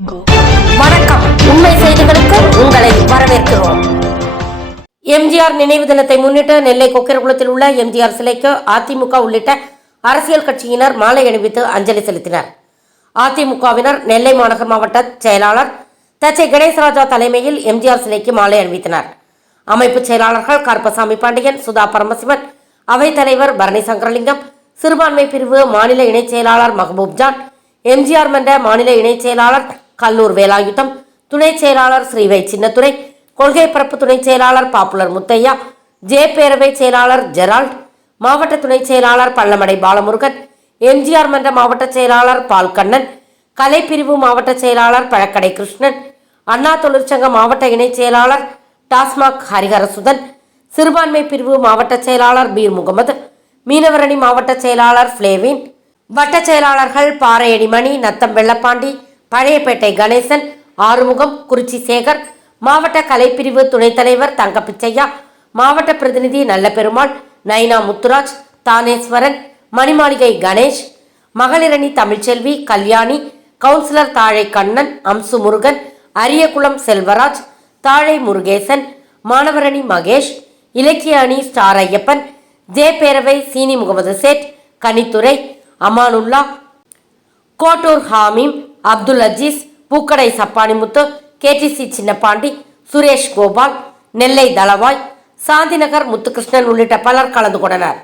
வணக்கம். உண்மை செய்திகளுக்கு உங்களை வரவேற்கிறோம். எம்ஜிஆர் நினைவு தினத்தை முன்னிட்டு நெல்லை கொக்கிரகுளத்தில் உள்ள எம்ஜிஆர் சிலைக்கு அதிமுக உள்ளிட்ட அரசியல் கட்சியினர் மாலை அணிவித்து அஞ்சலி செலுத்தினர். அதிமுகவினர் நெல்லை மாநகர் மாவட்ட செயலாளர் தச்சை கணேசராஜா தலைமையில் எம்ஜிஆர் சிலைக்கு மாலை அணிவித்தனர். அமைப்பு செயலாளர்கள் கருப்பசாமி பாண்டியன், சுதா பரமசிவன், அவைத்தலைவர் பரணி சங்கரலிங்கம், சிறுபான்மை பிரிவு மாநில இணைச் செயலாளர் மஹபூப் ஜான், எம்ஜிஆர் மன்ற மாநில இணைச் செயலாளர் கல்லூர் வேலாயுதம், துணை செயலாளர் ஸ்ரீவை சின்னத்துரை, கொள்கை பரப்பு துணை செயலாளர் பாப்புலர் முத்தையா, ஜே பேரவை செயலாளர் ஜெரால்ட், மாவட்ட துணை செயலாளர் பள்ளமடை பாலமுருகன், எம்ஜிஆர் மன்ற மாவட்ட செயலாளர் பால்கண்ணன், கலைப்பிரிவு மாவட்ட செயலாளர் பழக்கடை கிருஷ்ணன், அண்ணா தொழிற்சங்க மாவட்ட இணைச் செயலாளர் டாஸ்மாக் ஹரிஹரசுதன், சிறுபான்மை பிரிவு மாவட்ட செயலாளர் பீர் முகமது, மீனவரணி மாவட்ட செயலாளர் பிளேவின், வட்ட செயலாளர்கள் பாறையடி மணி, நத்தம் வெள்ளப்பாண்டி, பழையப்பேட்டை கணேசன், ஆறுமுகம், குறிச்சி சேகர், மாவட்ட கலைப்பிரிவு துணைத் தலைவர் தங்க பிச்சையா, மாவட்ட பிரதிநிதி நல்ல பெருமாள், நைனா முத்துராஜ், தானேஸ்வரன், மணிமாளிகை கணேஷ், மகளிரணி தமிழ்ச்செல்வி, கல்யாணி, கவுன்சிலர் தாழை கண்ணன், அம்சு முருகன், அரியகுளம் செல்வராஜ், தாழை முருகேசன், மாணவரணி மகேஷ், இலக்கிய அணி ஸ்டார் ஐயப்பன், ஜே பேரவை சீனி முகமது சேட், கனித்துறை, அமானுல்லா, கோட்டூர் ஹாமீம், அப்துல் அஜீஸ், பூக்கடை சப்பானிமுத்து, கேடிசி சின்னப்பாண்டி, சுரேஷ் கோபால், நெல்லை தளவாய், சாந்திநகர் முத்துகிருஷ்ணன் உள்ளிட்ட பலர் கலந்து கொண்டனர்.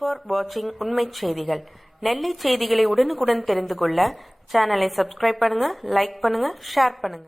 ஃபார் வாட்சிங் உண்மை செய்திகள். நெல்லை செய்திகளை உடனுக்குடன் தெரிந்து கொள்ள சேனலை சப்ஸ்கிரைப் பண்ணுங்க, லைக் பண்ணுங்க, ஷேர் பண்ணுங்க.